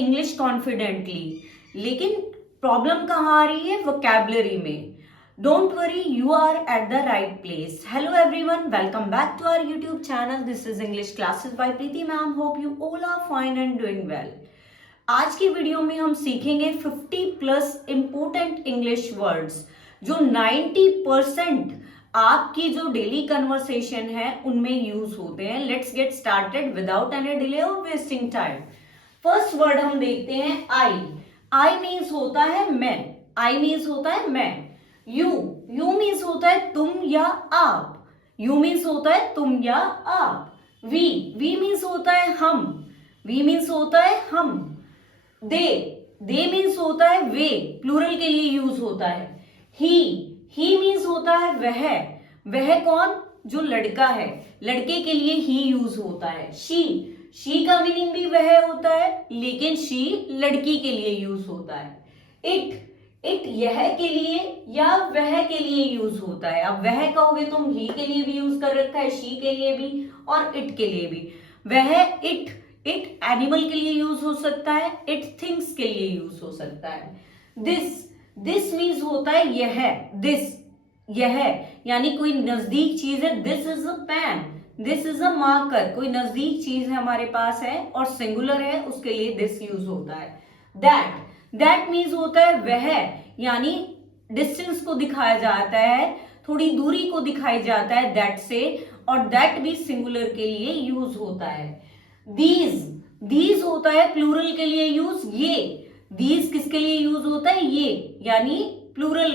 English confidently, लेकिन problem कहाँ आ रही है? वोकैबुलरी में। Don't worry, you are at the right place. Hello everyone, welcome back to our YouTube channel. This is English classes by Preeti ma'am. Hope you all are fine and doing well. आज की video में हम सीखेंगे 50 plus important English words जो 90% आपकी जो daily conversation है उनमें यूज होते हैं। Let's get started without any delay और वेस्टिंग टाइम। फर्स्ट वर्ड हम देखते हैं आई। आई मीन्स होता है मैं। आई मीन्स होता है मैं। यू मीन्स होता है तुम या आप। यू मीन्स होता है तुम या आप। वी मीन्स होता है हम। वी मीन्स होता है हम। दे मीन्स होता है वे, प्लूरल के लिए यूज होता है। ही मीन्स होता है वह कौन? जो लड़का है, लड़के के लिए ही यूज होता है। शी का मीनिंग भी वह होता है, लेकिन शी लड़की के लिए यूज होता है। इट यह के लिए या वह के लिए यूज होता है। अब वह कहोगे तुम, ही के लिए भी यूज कर रखा है, शी के लिए भी और इट के लिए भी। वह इट एनिमल के लिए यूज हो सकता है, इट थिंग्स के लिए यूज हो सकता है। दिस मीन्स होता है यह यानी कोई नजदीक चीज है। This is a pen, this is a marker. कोई नजदीक चीज है हमारे पास है और सिंगुलर है, उसके लिए दिस यूज होता है। दैट मीन्स होता है वह, यानी डिस्टेंस को दिखाया जाता है, थोड़ी दूरी को दिखाया जाता है दैट से, और दैट भी सिंगुलर के लिए यूज होता है। दीज होता है प्लूरल के लिए यूज। ये दीज किसके लिए यूज होता है? ये यानी प्लूरल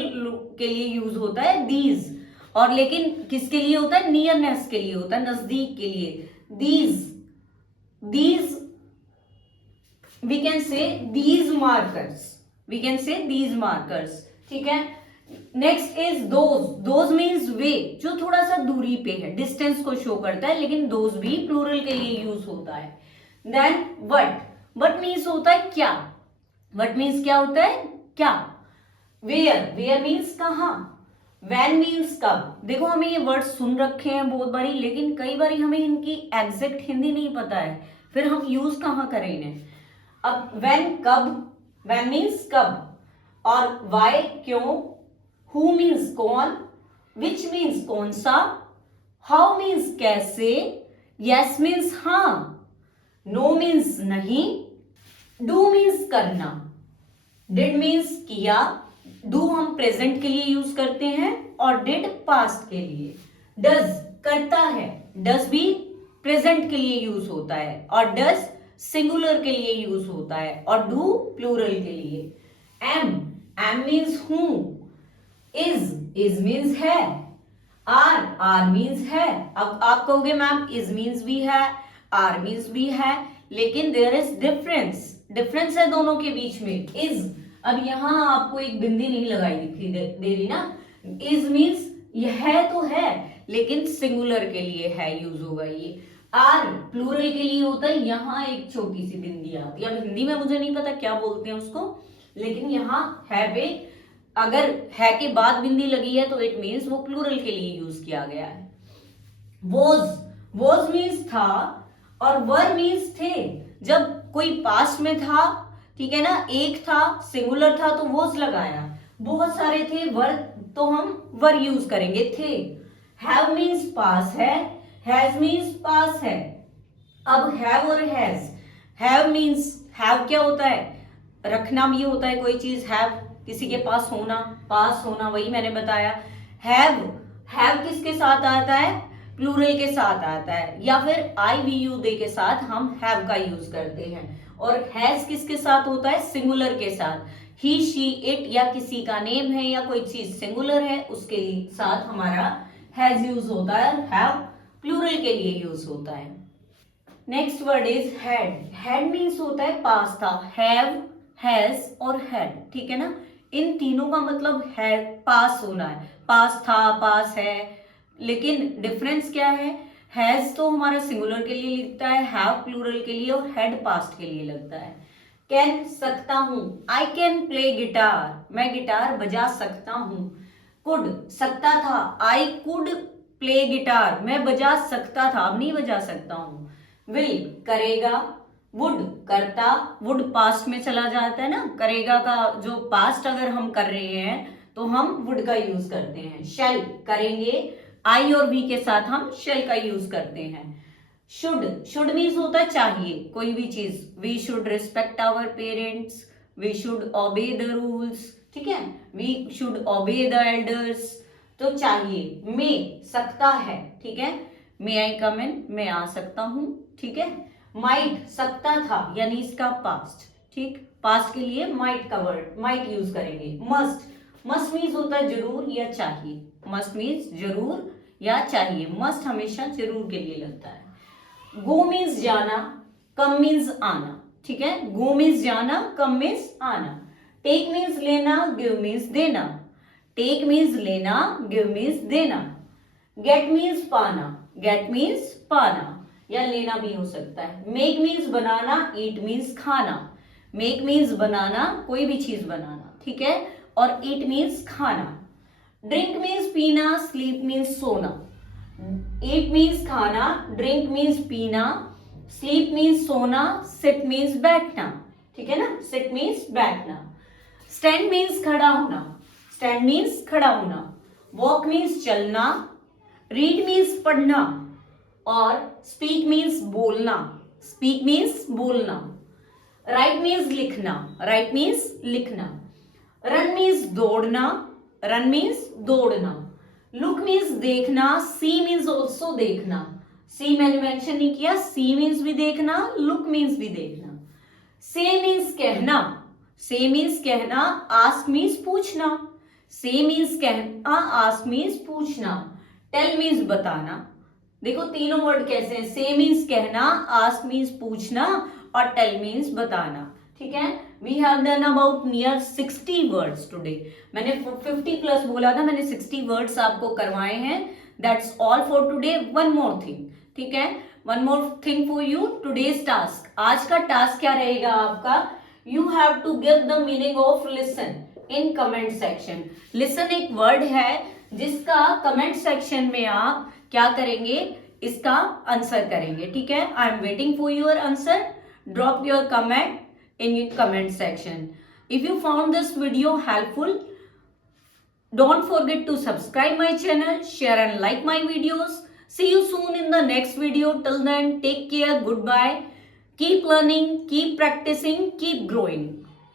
के लिए यूज होता है दीज। और लेकिन किसके लिए होता है? नियरनेस के लिए होता है, नजदीक के लिए। These we can say these markers. ठीक है। नेक्स्ट इज दोज मीन्स वे, जो थोड़ा सा दूरी पे है, डिस्टेंस को शो करता है, लेकिन दोज भी प्लूरल के लिए यूज होता है। देन वट मीन्स होता है क्या। वट मीन्स क्या होता है? क्या। वेयर मीन्स कहाँ। वैन मीन्स कब। देखो हमें ये वर्ड सुन रखे हैं बहुत बारी, लेकिन कई बारी हमें इनकी एग्जैक्ट हिंदी नहीं पता है, फिर हम यूज कहाँ करें इन्हें। अब वैन कब, वैन मीन्स कब, और वाई क्यों, हु मीन्स कौन, विच मीन्स कौन सा, हाउ मीन्स कैसे, यस मीन्स हाँ, नो मीन्स नहीं, डू मीन्स करना, डिड मीन्स किया। डू हम प्रेजेंट के लिए यूज करते हैं और डिड पास्ट के लिए। डज करता है, डज भी प्रेजेंट के लिए यूज होता है और डज सिंगुलर के लिए यूज होता है और डू प्लूरल के लिए। एम मीन्स हूं। इज मीन्स है। आर मीन्स है। अब आप कहोगे मैम इज मीन्स भी है, आर मीन्स भी है, लेकिन देयर इज डिफरेंस है दोनों के बीच में। इज, अब यहां आपको एक बिंदी नहीं लगाई दिखी दे रही ना। इज मीन्स यह तो है, लेकिन सिंगुलर के लिए है यूज होगा ये। आर प्लूरल के लिए होता है, यहां एक छोटी सी बिंदी आती है। अब हिंदी में मुझे नहीं पता क्या बोलते हैं उसको, लेकिन यहाँ है पे अगर है के बाद बिंदी लगी है तो इट मीन्स वो प्लूरल के लिए यूज किया गया है। वोज मीन्स था और वर मीन्स थे। जब कोई पास्ट में था, ठीक है ना, एक था, सिंगुलर था तो वोज लगाया, बहुत सारे थे वर तो हम वर यूज करेंगे थे। हैव मीन्स पास है, हैज मीन्स पास है। अब हैव और हैव मीन्स, हैव क्या होता है? रखना भी होता है कोई चीज। हैव किसी के पास होना, पास होना, वही मैंने बताया। हैव किसके साथ आता है? प्लूरल के साथ आता है, या फिर आई वी यू दे के साथ हम हैव का यूज करते हैं। और हैज किसके साथ होता है? सिंगुलर के साथ। ही शी इट या किसी का नेम है या कोई चीज सिंगुलर है, उसके साथ हमारा हैज यूज होता है। हैव प्लूरल के लिए यूज होता है। Next word is had means होता है पास था। हैव, हैज और हैड, ठीक है ना, इन तीनों का मतलब है पास होना है। पास था, पास है, लेकिन डिफरेंस क्या है? हैज तो हमारा सिंगुलर के लिए लिखता है, हैव प्लूरल के लिए, और हैड पास्ट के लिए लगता है। कैन सकता हूं, आई कैन प्ले गिटार, मैं गिटार बजा सकता हूं। कुड सकता था, आई कुड प्ले गिटार, मैं बजा सकता था, अब नहीं बजा सकता हूं। विल करेगा, वुड करता, वुड पास्ट में चला जाता है ना, करेगा का जो पास्ट अगर हम कर रहे हैं तो हम वुड का यूज करते हैं। शैल करेंगे, आई और वी के साथ हम शैल का यूज करते हैं। शुड मीन्स होता है चाहिए, कोई भी चीज, we should respect our parents, we should obey the rules, ठीक है, we should obey the elders, तो चाहिए। मे सकता है, ठीक है, मे आई कम इन, मैं आ सकता हूं, ठीक है। माइट सकता था यानी इसका पास्ट, ठीक, पास्ट के लिए माइट का वर्ड माइट यूज करेंगे। मस्ट मीन्स होता है जरूर या चाहिए, मस्ट मीन्स जरूर या चाहिए, मस्ट हमेशा जरूर के लिए लगता है। गो मीन्स जाना, कम मीन्स आना, ठीक है, गो मीन्स जाना, कम मीन्स आना। टेक मीन्स लेना, गिव मीन्स देना, टेक मीन्स लेना, गिव मीन्स देना। गेट मीन्स पाना, गेट मीन्स पाना या लेना भी हो सकता है। मेक मीन्स बनाना, ईट मीन्स खाना, मेक मीन्स बनाना, कोई भी चीज बनाना, ठीक है, और ईट मीन्स खाना। ड्रिंक मीन्स पीना, स्लीप मीन्स सोना, ईट मीन्स खाना, ड्रिंक मीन्स पीना, स्लीप मीन्स सोना, सिट मीन्स बैठना, ठीक है ना, सिट मीन्स बैठना। स्टैंड मीन्स खड़ा होना, स्टैंड मीन्स खड़ा होना। वॉक मीन्स चलना, रीड मीन्स पढ़ना, और स्पीक मीन्स बोलना, स्पीक मीन्स बोलना। राइट मीन्स लिखना, राइट मीन्स लिखना। रन मीन्स दौड़ना, रन मीन्स दौड़ना। लुक मीन्स देखना, सी मीन्स ऑल्सो देखना, सी मैंने मेंशन नहीं किया, सी मीन्स भी देखना, लुक मीन्स भी देखना। से मीन्स कहना, से मीन्स कहना, आस्क मीन्स पूछना, से मीन्स कहना, आस्क मीन्स पूछना। टेल मीन्स बताना, देखो तीनों वर्ड कैसे हैं, से मीन्स कहना, आस्क मीन्स पूछना, और टेल मीन्स बताना, ठीक है। We have done about near 60 words today, मैंने 50 प्लस बोला था, मैंने 60 वर्ड्स आपको करवाए हैं। That's all for today. One more thing, ठीक है, one more thing for you, today's task, आज का टास्क क्या रहेगा आपका, you have to give the meaning of listen in comment section. Listen एक वर्ड है जिसका कमेंट सेक्शन में आप क्या करेंगे, इसका आंसर करेंगे, ठीक है। I am waiting for your answer, drop your comment in your comment section. If you found this video helpful, don't forget to subscribe my channel, share and like my videos. See you soon in the next video. Till then, take care, goodbye. Keep learning, keep practicing, keep growing.